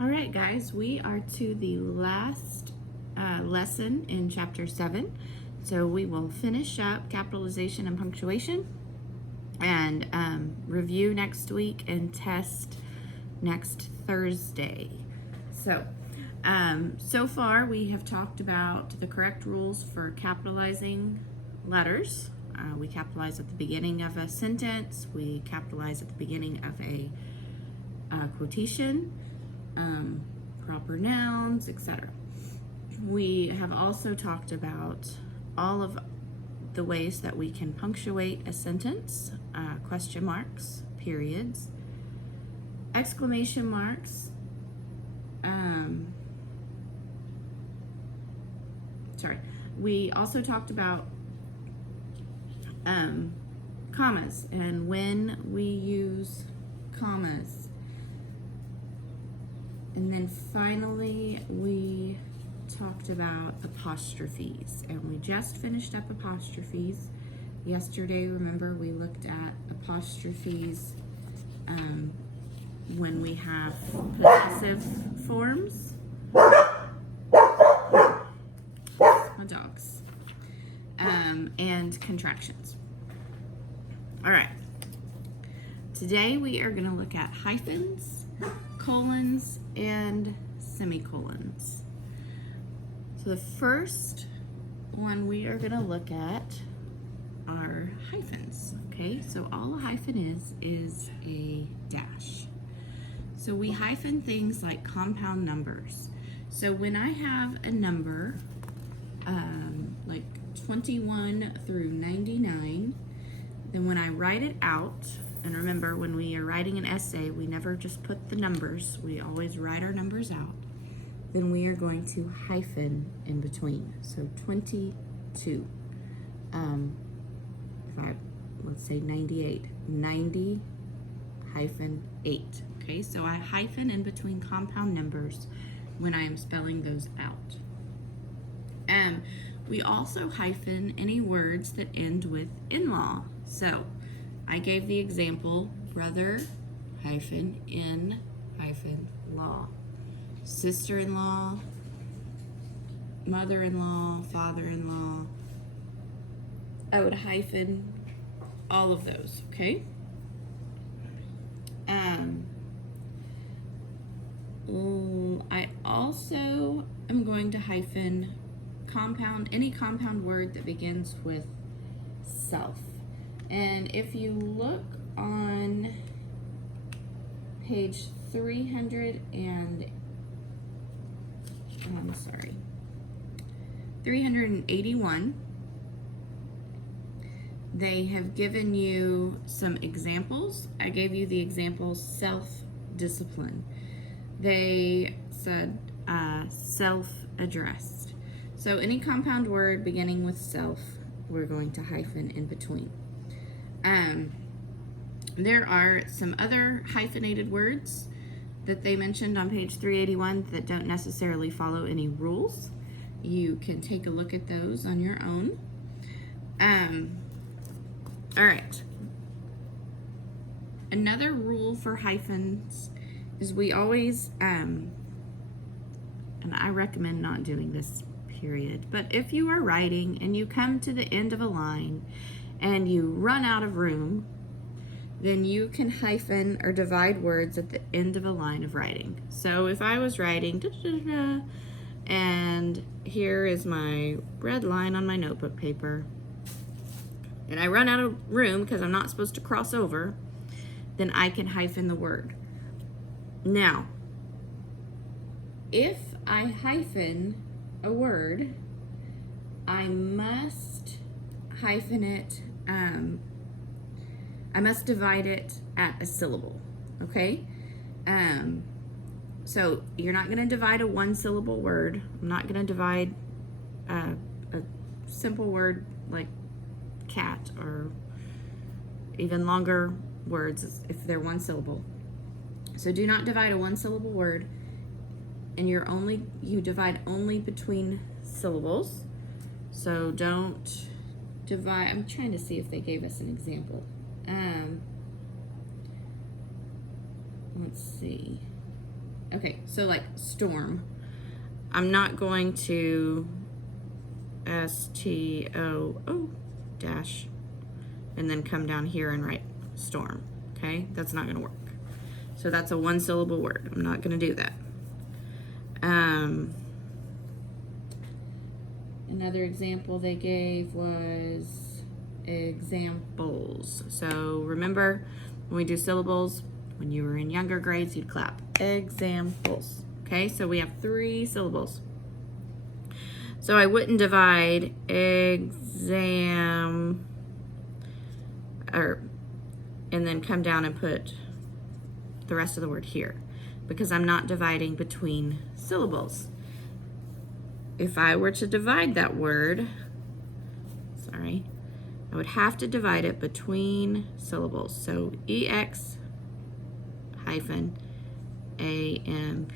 All right, guys, we are to the last lesson in chapter 7. So we will finish up capitalization and punctuation and review next week and test next Thursday. So far we have talked about the correct rules for capitalizing letters. We capitalize at the beginning of a sentence. We capitalize at the beginning of a quotation. Proper nouns, etc. We have also talked about all of the ways that we can punctuate a sentence, question marks, periods, exclamation marks, we also talked about commas and when we use commas. And then finally, we talked about apostrophes, and we just finished up apostrophes. Yesterday, remember, we looked at apostrophes when we have possessive forms. My dogs. And contractions. All right. Today, we are going to look at hyphens, colons, and semicolons. So the first one we are going to look at are hyphens. Okay, so all a hyphen is a dash. So we hyphen things like compound numbers. So when I have a number like 21 through 99, then when I write it out, and remember, when we are writing an essay, we never just put the numbers. We always write our numbers out. Then we are going to hyphen in between. So 22. Let's say 98. 90 hyphen 8. Okay, so I hyphen in between compound numbers when I am spelling those out. We also hyphen any words that end with in-law. So I gave the example, brother hyphen in hyphen law, sister-in-law, mother-in-law, father-in-law. I would hyphen all of those, okay? I also am going to hyphen any compound word that begins with self. And if you look on page 381, they have given you some examples. I gave you the example self-discipline. They said self-addressed. So any compound word beginning with self, we're going to hyphen in between. There are some other hyphenated words that they mentioned on page 381 that don't necessarily follow any rules. You can take a look at those on your own. All right. Another rule for hyphens is we always, and I recommend not doing this, period, but if you are writing and you come to the end of a line and you run out of room, then you can hyphen or divide words at the end of a line of writing. So if I was writing and here is my red line on my notebook paper, and I run out of room because I'm not supposed to cross over, then I can hyphen the word. Now, if I hyphen a word, I must hyphen it, I must divide it at a syllable, okay? So you're not gonna divide a one-syllable word. I'm not gonna divide a simple word like cat, or even longer words if they're one syllable. So do not divide a one-syllable word, and you divide only between syllables. So don't divide. I'm trying to see if they gave us an example. Let's see. Okay, so like storm. I'm not going to STOO dash and then come down here and write storm. Okay, that's not going to work. So that's a one syllable word. I'm not going to do that. Another example they gave was examples. So remember when we do syllables, when you were in younger grades, you'd clap. Examples. Okay, so we have 3 syllables. So I wouldn't divide exam and then come down and put the rest of the word here because I'm not dividing between syllables. If I were to divide that word, I would have to divide it between syllables. So EX hyphen AMPLES.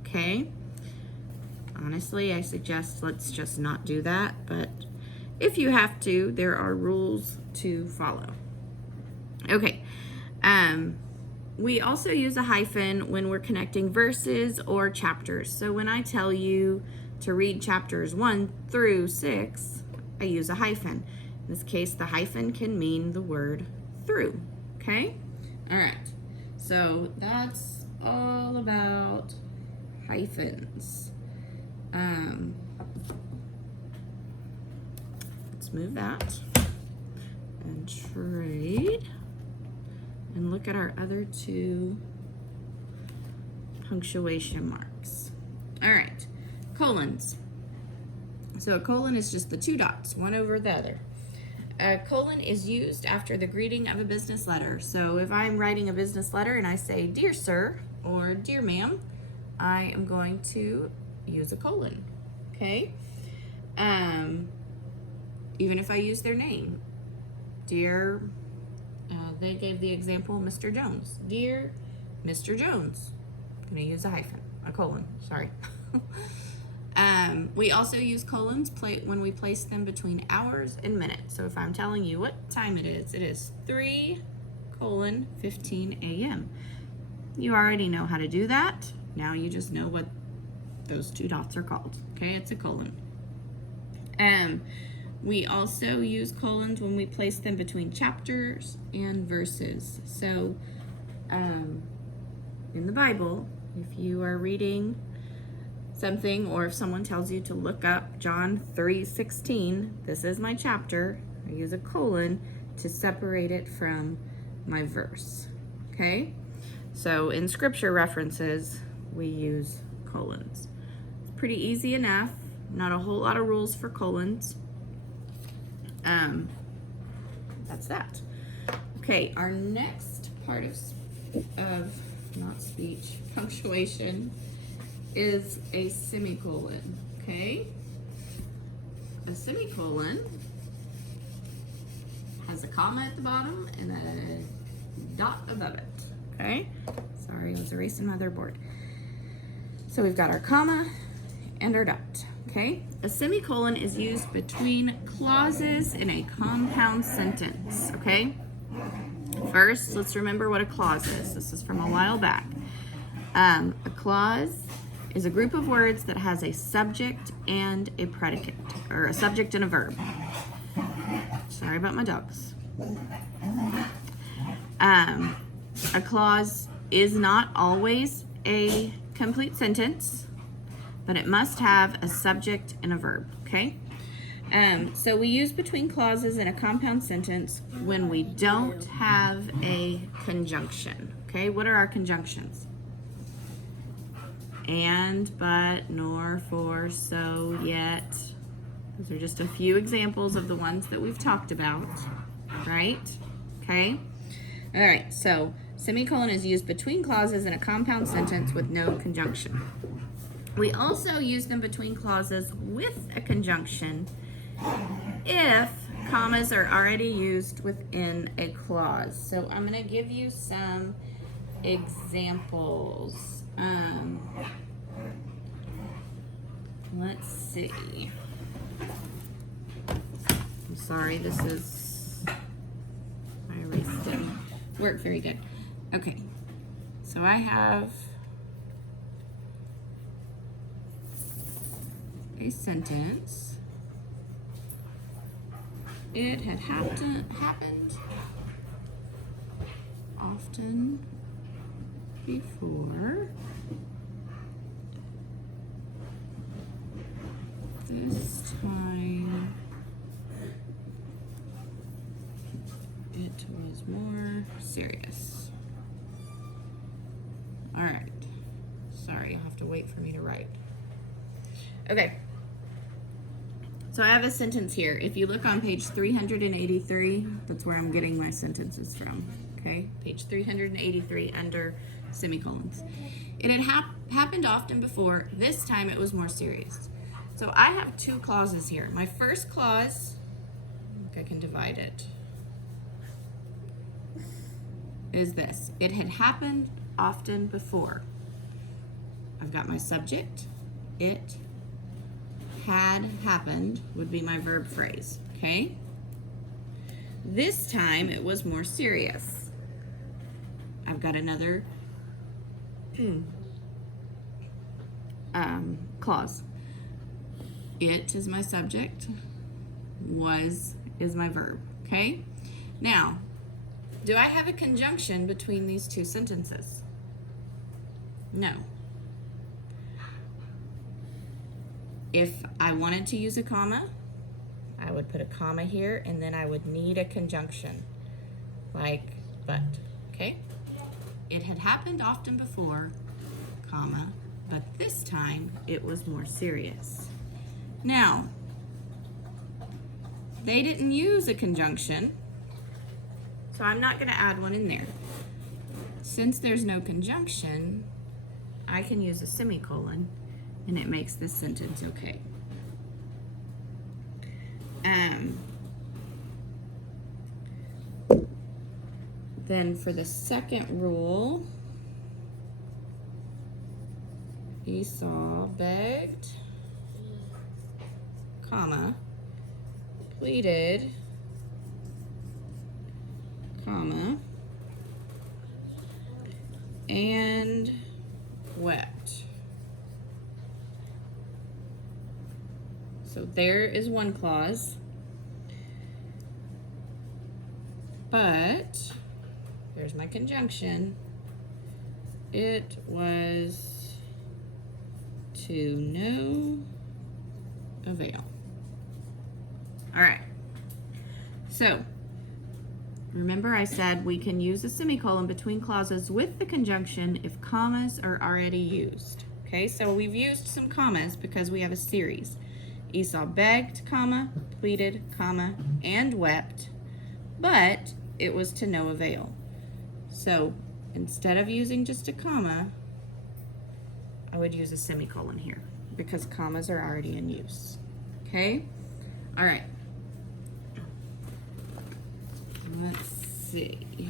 Okay? Honestly, I suggest let's just not do that, but if you have to, there are rules to follow. Okay. We also use a hyphen when we're connecting verses or chapters. So when I tell you to read chapters 1 through 6, I use a hyphen. In this case, the hyphen can mean the word through. Okay? All right. So that's all about hyphens. Let's move that and trade and look at our other 2 punctuation marks. All right, colons. So a colon is just the 2 dots, one over the other. A colon is used after the greeting of a business letter. So if I'm writing a business letter and I say, "Dear sir," or "Dear ma'am," I am going to use a colon, okay? Even if I use their name. Dear, they gave the example, Mr. Jones. Dear Mr. Jones. I'm gonna use a hyphen, a colon, sorry. We also use colons when we place them between hours and minutes. So if I'm telling you what time it is 3:15 a.m. You already know how to do that. Now you just know what those 2 dots are called. Okay, it's a colon. We also use colons when we place them between chapters and verses. So in the Bible, if you are reading something or if someone tells you to look up John 3:16, this is my chapter, I use a colon to separate it from my verse. Okay? So in scripture references, we use colons. It's pretty easy enough. Not a whole lot of rules for colons. That's that. Okay, our next part of not speech, punctuation is a semicolon, okay? A semicolon has a comma at the bottom and a dot above it, okay? Sorry, I was erasing my other board. So we've got our comma and our dot, okay? A semicolon is used between clauses in a compound sentence, okay? First, let's remember what a clause is. This is from a while back. A clause is a group of words that has a subject and a predicate, or a subject and a verb. Sorry about my dogs. A clause is not always a complete sentence, but it must have a subject and a verb, okay? So we use between clauses in a compound sentence when we don't have a conjunction, okay? What are our conjunctions? And, but, nor, for, so, yet. Those are just a few examples of the ones that we've talked about, right? Okay? All right, so semicolon is used between clauses in a compound sentence with no conjunction. We also use them between clauses with a conjunction if commas are already used within a clause. So I'm going to give you some examples. Let's see. I'm sorry, this is, I erased it. Worked very good. Okay. So I have a sentence. It had happened often before. This time it was more serious. All right. Sorry, you'll have to wait for me to write. Okay. So I have a sentence here. If you look on page 383, that's where I'm getting my sentences from. Okay, page 383 under semicolons. It had happened often before. This time it was more serious. So I have two clauses here. My first clause, I think I can divide it, is this. It had happened often before. I've got my subject. It had happened would be my verb phrase, okay? This time it was more serious. I've got another clause. It is my subject, was is my verb, okay? Now, do I have a conjunction between these two sentences? No. If I wanted to use a comma, I would put a comma here, and then I would need a conjunction, like but, okay? It had happened often before, comma, but this time it was more serious. Now, they didn't use a conjunction, so I'm not going to add one in there. Since there's no conjunction, I can use a semicolon, and it makes this sentence okay. Then for the second rule, Esau begged, comma, pleaded, comma, and wept. So there is one clause, but there's my conjunction. It was to no avail. All right. So remember I said we can use a semicolon between clauses with the conjunction if commas are already used. Okay, so we've used some commas because we have a series. Esau begged, comma, pleaded, comma, and wept, but it was to no avail. So instead of using just a comma, I would use a semicolon here because commas are already in use. Okay? All right. Let's see.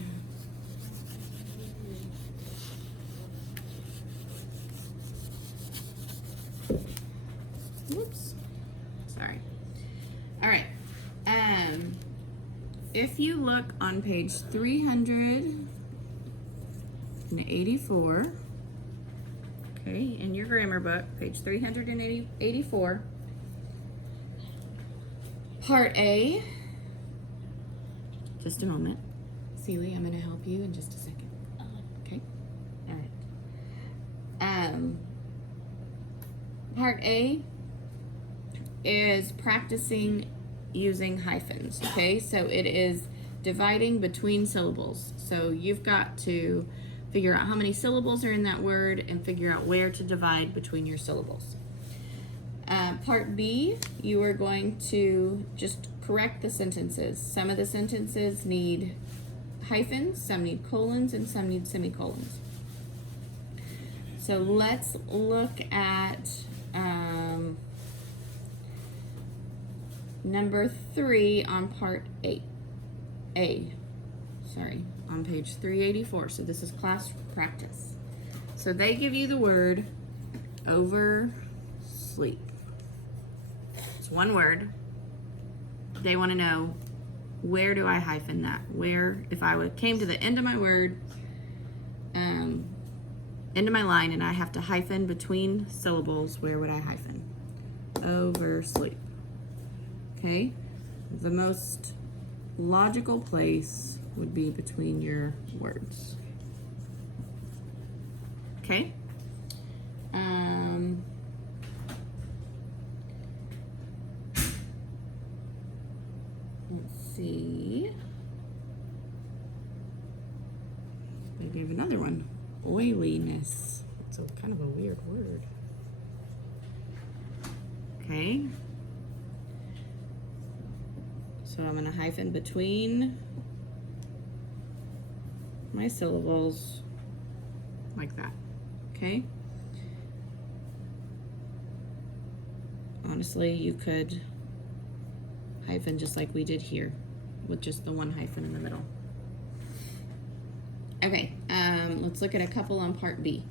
Whoops. Sorry. All right. If you look on page 384, okay, in your grammar book, page 384, part A, just a moment. Celie, I'm going to help you in just a second. Okay? All right. Part A is practicing using hyphens, okay? So it is dividing between syllables. So you've got to figure out how many syllables are in that word and figure out where to divide between your syllables. Part B, you are going to just correct the sentences. Some of the sentences need hyphens, some need colons, and some need semicolons. So let's look at number 3 on part on page 384. So this is class practice. So they give you the word oversleep. It's one word. They want to know, where do I hyphen that? Where, if I came to the end of my word, end of my line and I have to hyphen between syllables, where would I hyphen? Oversleep. Okay? The most logical place would be between your words. Okay? Let's see. I gave another one. Oiliness. It's kind of a weird word. Okay. So I'm going to hyphen between my syllables like that. Okay. Honestly, you could hyphen just like we did here with just the one hyphen in the middle. Okay, let's look at a couple on part B.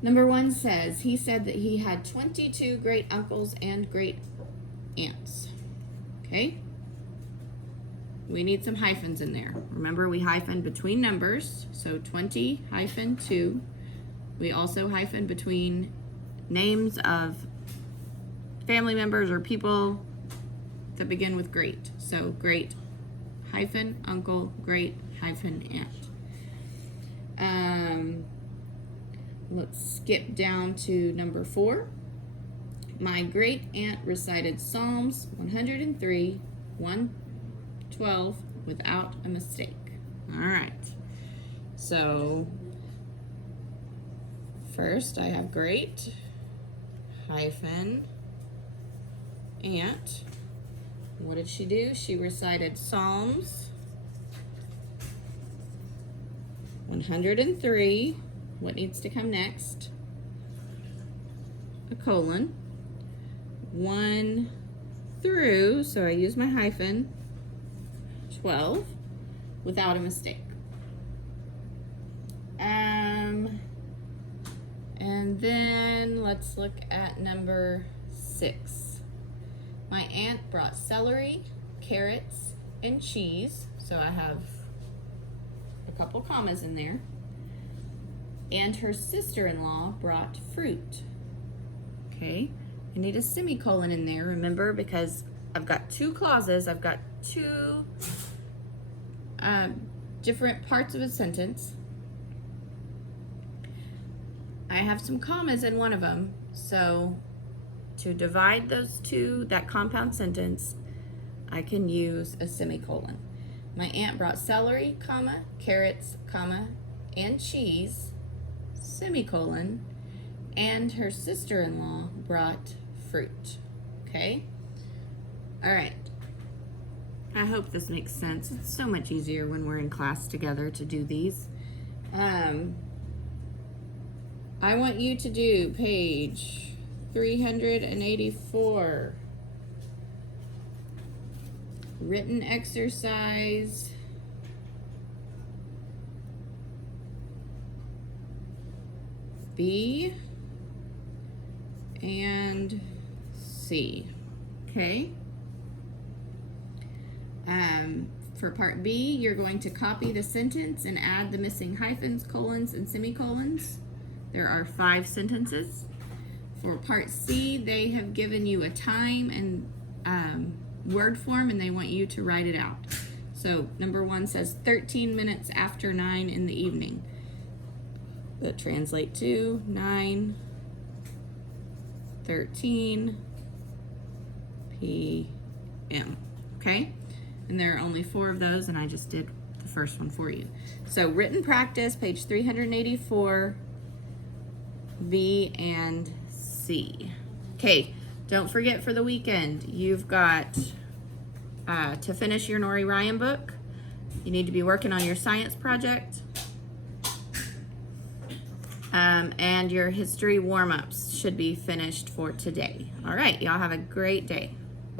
Number 1 says, he said that he had 22 great uncles and great aunts. Okay? We need some hyphens in there. Remember, we hyphen between numbers, so 20 hyphen 2. We also hyphen between names of family members or people that begin with great. So great hyphen uncle, great hyphen aunt. Let's skip down to number 4. My great aunt recited Psalms 103, 112 without a mistake. All right. So first I have great hyphen aunt. What did she do? She recited Psalms 103. What needs to come next? A colon. 1 through, so I use my hyphen, 12 without a mistake. And then let's look at number 6. My aunt brought celery, carrots, and cheese. So I have a couple commas in there. And her sister-in-law brought fruit. Okay, I need a semicolon in there, remember, because I've got 2 clauses. I've got 2 different parts of a sentence. I have some commas in one of them, so to divide those 2, that compound sentence, I can use a semicolon. My aunt brought celery, comma, carrots, comma, and cheese, semicolon, and her sister-in-law brought fruit. Okay? All right. I hope this makes sense. It's so much easier when we're in class together to do these. I want you to do page 384. Written exercise. B and C. Okay. For part B, you're going to copy the sentence and add the missing hyphens, colons, and semicolons. There are 5 sentences. For part C, they have given you a time and word form, and they want you to write it out. So number 1 says 13 minutes after 9 in the evening. That translate to 9:13 p.m. Okay? And there are only 4 of those, and I just did the first one for you. So written practice, page 384, B and C. Okay, don't forget for the weekend, you've got to finish your Nori Ryan book. You need to be working on your science project. And your history warm-ups should be finished for today. All right, y'all have a great day.